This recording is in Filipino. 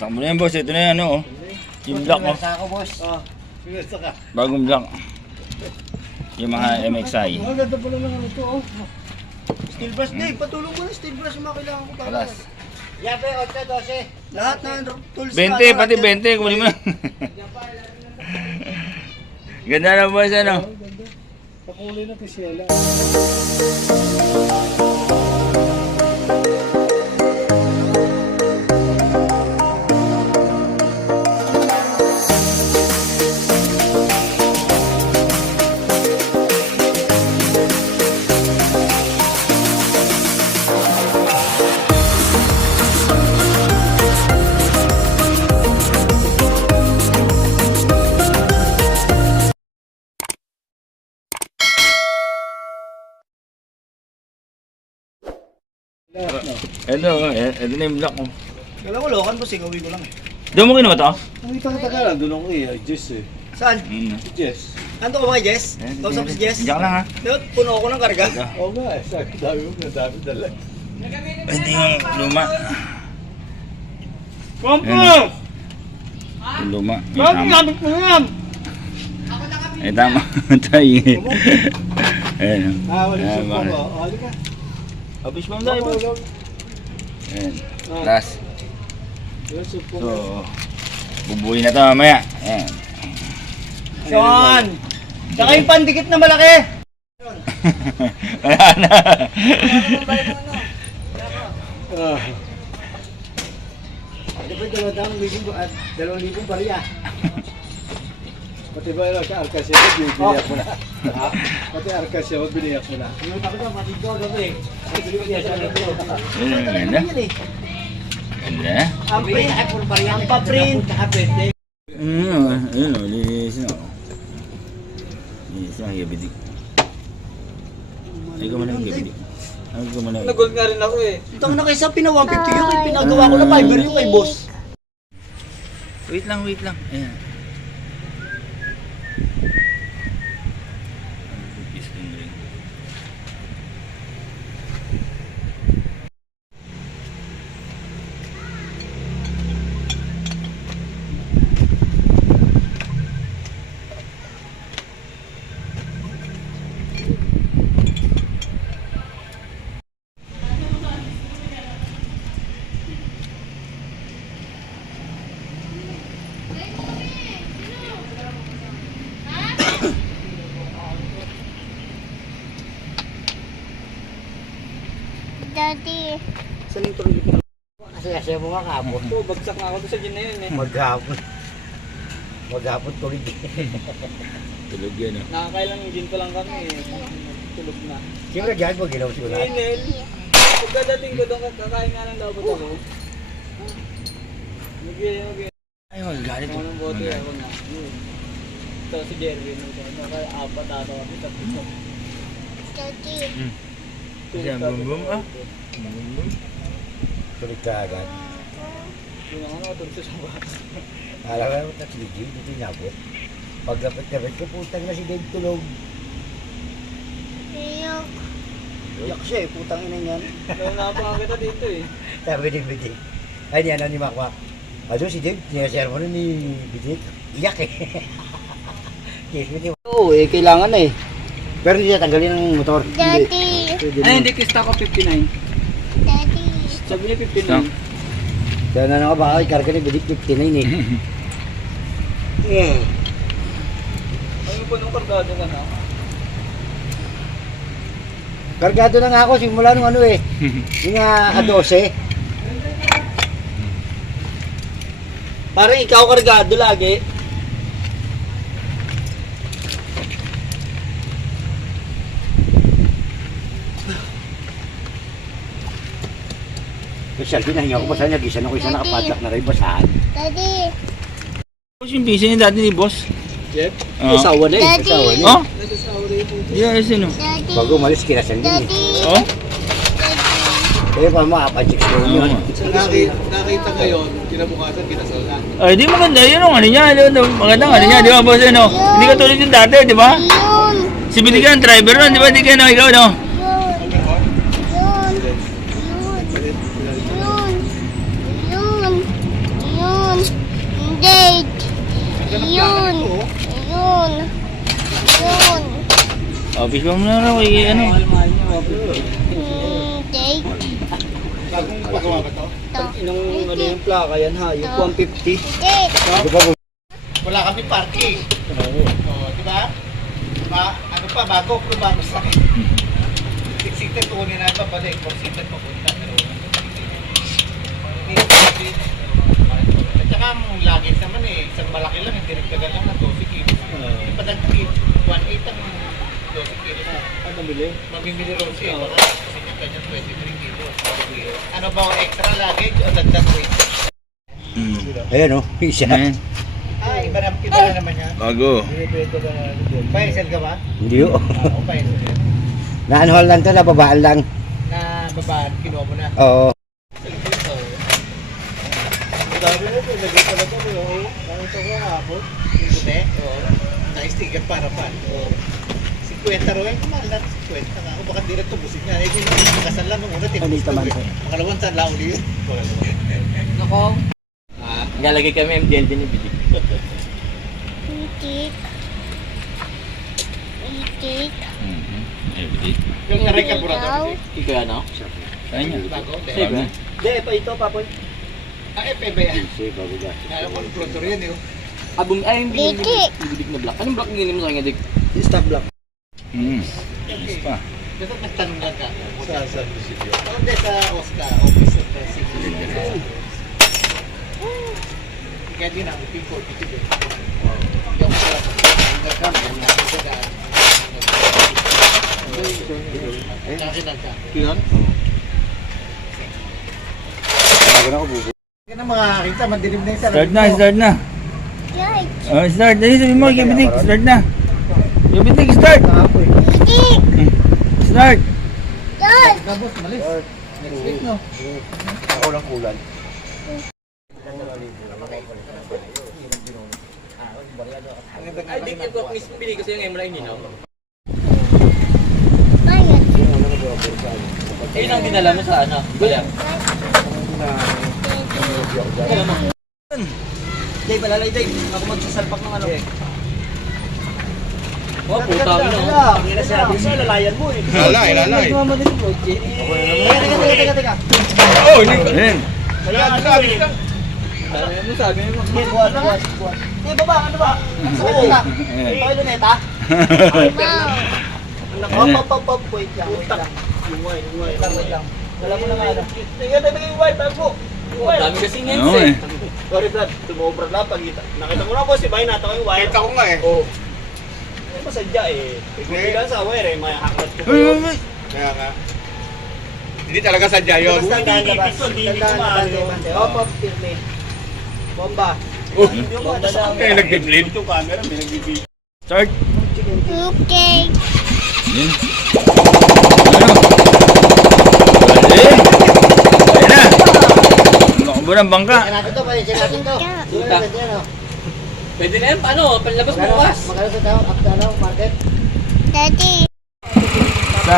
Takbo na yan, boss. Ito na yan, oh. Yung block, oh. Ako, boss. Bagong block. Yung mga MXI. Ang ganda pala ng ano to, oh. Steel brush, Dave. Patulong mo na steel brush yung mga kailangan ko para. Alas. Yape, 8, 12. Lahat ng tools 20, pati 20. Kunin mo na. Ganda na, boss, ano? Pakulay na tisela. Ito na yung block, oh. Kala ko lokan, boss. Uwi ko lang eh. Doon mo kinuha to? Uwi ka tagal. Doon ako eh. Jess eh. Saan? Jess. Ando ko ba kay Jess? Kausap si Jess? Diyan lang, ha? Dapat puno ako ng karga. Oo nga eh, sabi dami mo na dami dala. Hindi yung luma. Pompo! Yung luma. Yung Pompo, tama. gamit mo yan! Eh, tama. Tayo. Ayan, oh. Wala Ayan, siya po bakit? ba? Hali ka. Abis mo tayo, boss. Ayan. Last. So, bubuhin na ito mamaya. Ayan. Sean! Saka yung pandikit na malaki! Wala na. Di ba dalawang libong bariya? Pati ba yun sa Arcasia mo, biniyak mo na. Pati Arcasia mo, biniyak mo na. Yung tapos na, matid ko gabi. Ay, bili ko niya sa libro. Ayan, ganda. Ganda. Ang print, ang pa-print. Ayun, linis na. Linis na, gabidik. Ay, kumana yung gabidik. Ay, kumana yung... Nagol nga rin ako eh. Itang na kaysa pina 150 yun, pinagawa ko na fiber yung kay boss. Wait lang. Ayan. Piston ring. Daddy. Saan yung tuloy ko? Kasi mo nga kapon. Oo, bagsak nga ako doon sa gin na yun eh. Maghapon. Maghapon tuloy. Tulog yan, oh. Nakakailang gin pa lang kami eh. Tulog na. Siyempre, diyan mo ginawa siguro. Inel. Pagkadating ko doon, kakain nga ng dapat ako. Mag-iay. Ay, magagalit. Ako ng bote ako na. Ito si Jerry. Apat ato kami. Tatlo. Daddy. Kasi ang bum-bum, ah. Tuloy ka agad. Yung ano, tulog sa sabat. Alam mo, si Jim, dito inabot. Paglapit-lapit ko, putang na si Dave tulog. Iyok. Iyak siya eh, putang ina niyan. Naunapang kita dito eh. Sabi ni Bidik. Ay, niya ni Makwa. Ano si Dave, niyashare mo na ni Bidik. Iyak eh. Oo, eh, kailangan eh. Pero hindi siya tanggalin ng motor. Daddy. Ay, hindi kista ko 59. Daddy. Sabi niya 59. Kaya na nga baka ikarga ni Bidik 59 eh. Ano po nung kargado ka na? Kargado na nga ako simula nung ano eh. Yung ka-12. Parang ikaw kargado lagi. Kasi pinahinga ko basahan niya, gisa na ko isa nakapadlock na rin basahan. Daddy. Boss, yung busy ni dati ni boss. Jeff? Oo. Isawa na eh, Daddy. isawa na eh. Oh? Nasa sa rin po. Yeah, sino? Daddy. Bago umalis, kinasal din eh. Daddy. Oh? Kaya pa makapachiks ko yun. Nakita ngayon, kinabukasan, kinasal na. Ay, di maganda. Yun ang ano niya. Magandang ano niya. Di ba, boss? Ano? Hindi ka tulad yung dati, di ba? Yun. Si Biligan, driver nun. Di ba? Di ka, no? Ikaw, no? Yun. Yun. Yun. Yun. Yun. Yun. Yun. Yun. Oh, fish mo na raw kay ano. Mahal-mahal niyo. Take. Bagong pagawa ba to? To. Inong ano yung plaka yan ha? Yung 150. Take. Di ba po? Wala kami parking. Oh, di ba? Ano pa, bago sa akin. 6-seater kukunin na pabalik, 4-seater papunta. Pero, at saka ang luggage naman isang malaki lang, hindi nagtagal lang na 12 kilos. Yung padagdag 1.8 ang 12 kilos. Ano bili? Mamimili rin siya, baka kasi yung kanya 23 kilos. Ano ba ang extra luggage o dagdag weight? Ayan o, isa. Ayan. Iba na naman yan. Bago. Pa-excel ka ba? Hindi o. Oo, pa-excel. Naanuhal lang to, nababaan lang. Na babaan, kinuha mo na. Oo. Dami na ito, lagay pala ito. Parang ito ko hapon. Puti? Oo. Naka-sticker para pa. Oo. 50 rin, mahal na 50 nga ako. Baka di na tubusin nga. Eh, kung kasal lang nung una, tinubos ko. Makalawang saan lang uli yun. Nako. Ngalagay kami MDLD ni Bidik. Take. Take. Yung taray karburador. Ikaw ano? Kanya. Bago? Save ba? Hindi, pa ito, papoy. FB yan. Kasi bago ba? Alam ko, floater yun yun. Abong, ay, yung Bidik. bidik na black. Anong black yung ginim mo sa kanya, Dik? Stock block. Okay. Pa. Basta nagtanong lang ka. Sa munisipyo? Hindi, sa OSCA, Office of the Civil. Kaya din ang people, ito din. Yung sa nagka. Yun? Bago na ako bubo. Yan ang mga kita, madilim na yung sarap. Start na, start na. Right. Oh, start. Dali, sabi mo, Kibitik, start na. Kibitik, start. Take. Start. Dad. Gabos, malis. Next week, no? Ako lang kulan. Ay, Dik, yung cook mismo bili kasi yung Emra ininom. Bayad. Eh, yun ang dinala mo sa ano? Bayan. Day, palalay, Day. Ako magsasalpak ng ano. Oh, puta mo na. Ang ina sinabi sa lalayan mo eh. Lalay. Teka. Oh, hindi. Sabi ka. Ano sabi mo? Buwan. Eh, baba, ano ba? Oo. Toy luneta? Wow. Pop, wait lang. Wait lang. Wala mo na nga alam. Tingnan tayo yung white, bago. Dami kasing Oo hens eh. eh. Sorry Brad, tumobra lang pagkita. Nakita mo na po si Bay natawa yung wire. Kita ko nga eh. Oo. Eh, masadya eh. Ikubigan sa wire eh, may haklat ko. Uy, uy, uy. Kaya nga. Hindi talaga sadya yun. Basta tandaan labas. Tandaan labas. Hop, hop, firme. Bomba. Oh. Bomba na. Eh, nag-deplete. Start. Okay. Yan. Ano? Bali. Ayan na. Makabura ang bangka. Natin to, pwede natin to. Suta. Pwede na yan, paano? Panlabas bukas. Magkano sa tao? Market? Daddy. Sa.